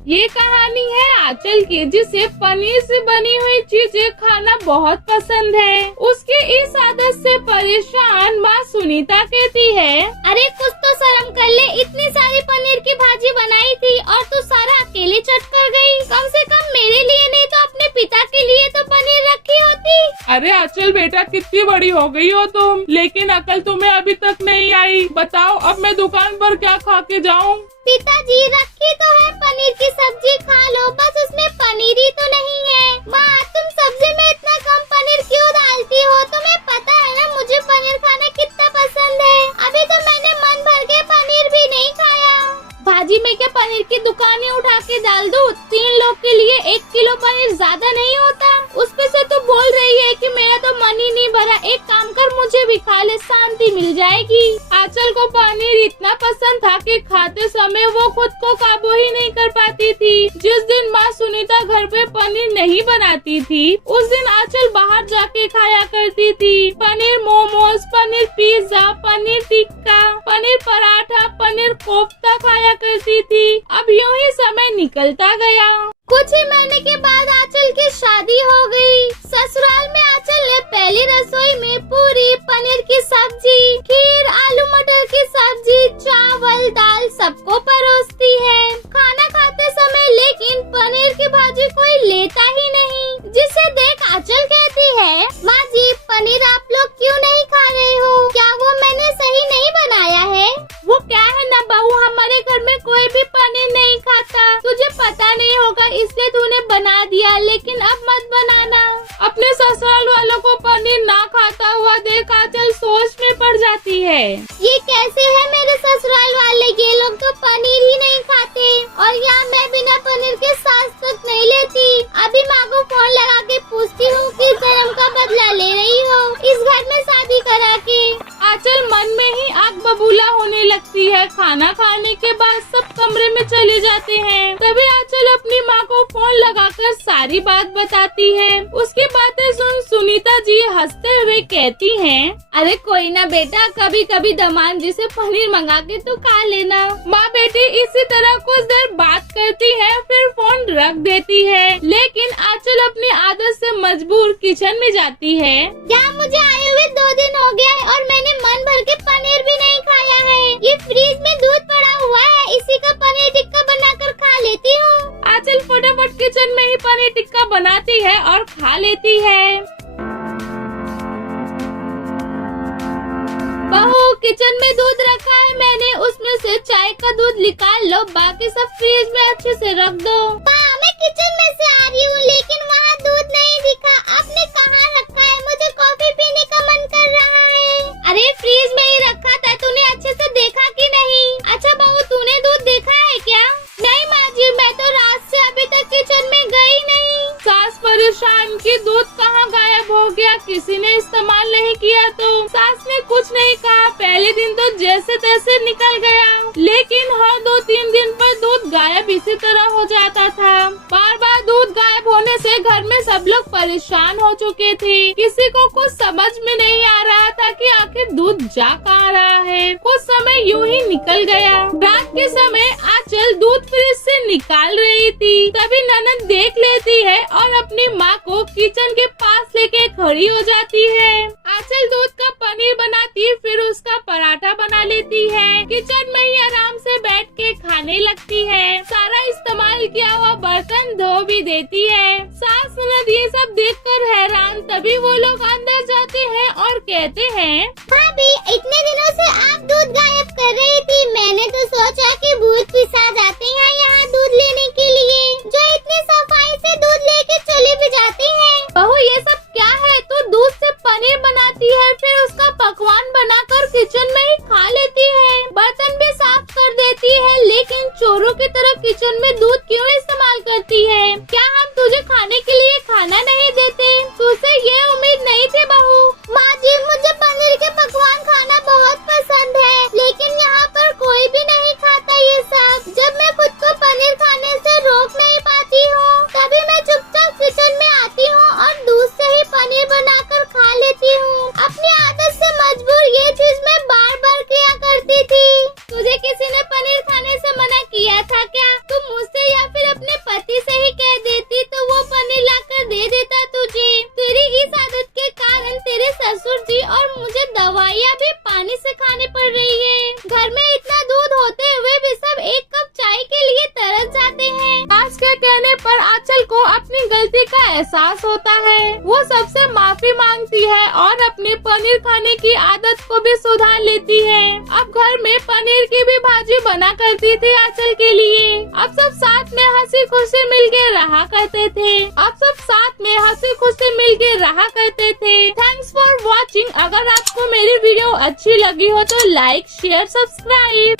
ये कहानी है आंचल की, जिसे पनीर से बनी हुई चीजें खाना बहुत पसंद है। उसके इस आदत से परेशान माँ सुनीता कहती है, अरे कुछ तो शर्म कर ले, इतनी सारी पनीर की भाजी बनाई थी और तू सारा अकेले चट कर गई। कम से कम मेरे लिए नहीं तो अपने पिता के लिए तो पनीर रखी होती। अरे आंचल बेटा, कितनी बड़ी हो गई हो तुम, लेकिन अकल तुम्हें अभी तक नहीं आई। बताओ अब मैं दुकान पर क्या खा के जाऊँ? पिताजी रखी तो है पनीर की सब्जी, खा लो, बस उसमें पनीर ही तो नहीं है। माँ तुम सब्जी में इतना कम पनीर क्यों डालती हो? तुम्हें पता है ना मुझे पनीर खाना कितना पसंद है। अभी तो मैंने मन भर के पनीर भी नहीं खाया। भाजी में क्या पनीर की दुकानें उठा के डाल दूं? 3 लोग के लिए 1 किलो पनीर ज्यादा नहीं होता? उसपे से तो बोल रही है कि मेरा तो मन ही नहीं भरा। एक काम कर, मुझे भी खा ले, शांति मिल जाएगी। आंचल को पनीर इतना पसंद था कि खाते समय वो खुद को काबू ही नहीं कर पाती थी। जिस दिन माँ सुनीता घर पे पनीर नहीं बनाती थी, उस दिन आंचल बाहर जाके खाया करती थी। पनीर मोमोज, पनीर पिज्जा, पनीर टिक्का, पनीर पराठा, पनीर कोफ्ता खाया करती थी। अब यूं ही समय निकलता गया। कुछ ही महीने के बाद आंचल की शादी हो गई। ससुराल में आंचल ने पहली रसोई में पूरी, पनीर की सब्जी, खीर, आलू मटर की सब्जी, चावल, दाल सबको परोसती है खाना खाते समय, लेकिन पनीर की भाजी कोई लेता ही नहीं। जिसे देख आंचल कहती है, माँ जी पनीर आप लोग क्यों नहीं खा रहे हो? क्या वो मैंने सही नहीं बनाया है? वो क्या है ना बहू, हमारे घर में कोई भी पनीर नहीं खाता। तुझे पता नहीं होगा इसलिए तूने बना दिया, लेकिन अब मत बनाना। अपने ससुराल वालों को पनीर ना खाता हुआ देख आंचल सोच में पड़ जाती है। ये कैसे है मेरे ससुराल वाले, ये लोग तो पनीर ही नहीं खाते और यहाँ मैं बिना पनीर के सांस तक नहीं लेती। अभी माँ को फोन लगा के पूछती हूँ कि जन्म का बदला ले रही हो इस घर में शादी करा के। आंचल मन में ही आग बबूला होने लगती है। खाना खाने के बाद सब कमरे में चले जाते हैं। तभी आंचल अपनी माँ को फोन लगाकर सारी बात बताती है। उसकी बातें सुन सुनीता जी हंसते हुए कहती हैं, अरे कोई ना बेटा, कभी कभी दमान जी से पनीर मंगा के तो खा लेना। माँ बेटी इसी तरह कुछ देर बात करती है, फिर फोन रख देती है। लेकिन आंचल अपनी आदत से मजबूर किचन में जाती है। क्या मुझे आए हुए 2 दिन हो गया है और मैंने मन भर के पनीर भी नहीं खाया है। ये फ्रिज में दूध पड़ा हुआ है, इसी का पनीर टिक्का बनाकर खा लेती हूँ। आंचल फटाफट किचन में ही पनीर टिक्का बनाती है और खा लेती है। बहू किचन में दूध रखा है मैंने, उसमें से चाय का दूध निकाल लो, बाकी सब फ्रिज में अच्छे से रख दो। मैं किचन में से आ रही हूँ, लेकिन वहाँ दूध नहीं दिखा। आपने कहाँ रखा है? मुझे कॉफी पीने का मन कर रहा है। अरे फ्रिज में ही रखा था, तूने अच्छे से देखा कि नहीं? अच्छा बहू तूने दूध देखा है क्या? नहीं माँ जी, मैं तो रात से अभी तक किचन में गई नहीं। सास परेशान कि दूध कहाँ गायब हो गया, किसी ने इस्तेमाल नहीं किया। तो सास ने कुछ नहीं कहा, पहले दिन तो जैसे तैसे निकल गया, लेकिन हर 2-3 दिन पर दूध गायब इसी तरह हो जाता था। बार बार दूध गायब होने से घर में सब लोग परेशान हो चुके थे। किसी को कुछ समझ में नहीं आ रहा था कि आखिर दूध जा कहाँ रहा है। कुछ समय यूं ही निकल गया। रात के समय आंचल दूध फ्रिज से निकाल रही थी, तभी ननद देख लेती है और अपनी माँ को किचन के पास लेके खड़ी हो जाती है। आंचल दूध का पनीर बनाती, फिर उसका पराठा बना लेती है। किचन में ही आराम से बैठ के खाने लगती है। सारा इस्तेमाल किया हुआ बर्तन धो भी देती है। सास ननद ये सब देखकर हैरान, तभी वो लोग अंदर जाते हैं और कहते हैं, भाभी इतने दिनों से आप दूध गायब कर रही थी, मैंने तो सोचा कि भूत पिशाच जाते हैं यहाँ दूध लेने के लिए, जो इतनी सफाई से दूध लेके चले भी जाते हैं। बहू ये सब क्या है? तू दूध से पनीर बनाती है, फिर उसका पकवान बनाकर किचन में ही खा लेती है, बर्तन भी साफ कर देती है, लेकिन चोरों की तरह किचन में दूध क्यों इस्तेमाल करती है? क्या हम तुझे खाने के लिए खाना नहीं देते? तुझसे ये उम्मीद नहीं थी बहू। माँ जी मुझे पनीर के पकवान खाना बहुत पसंद है, लेकिन यहाँ पर कोई भी नहीं खाता ये सब। जब मैं खुद को पनीर खाने से रोक नहीं पाती हूँ, तभी मैं चुपचाप किचन में आती हूँ और दूध से ही पनीर बनाकर खा लेती हूँ। अपनी आदत से मजबूर ये चीज मैं बार बार किया करती थी। तुझे किसी ने पनीर खाने से मना किया था क्या? तुम मुझसे या फिर अपने पति से ही कह देती तो वो पनीर लाकर दे देता तुझे। तेरी इस आदत के कारण तेरे ससुर जी और मुझे दवाइयाँ भी पानी से खानी पड़ रही है। घर में इतना दूध होते हुए भी सब एक कप चाय के लिए तरस जाते हैं। राज के कहने पर आंचल को अपनी गलती का एहसास होता है। वो सबसे माफी मांगती है और अपनी पनीर खाने की आदत को भी सुधार लेती है। अब घर में पनीर की भी भाजी बना करती थी आंचल के लिए। अब सब साथ में हंसी खुशी मिलके रहा करते थे। Thanks for watching. अगर आपको मेरी वीडियो अच्छी लगी हो तो लाइक शेयर सब्सक्राइब।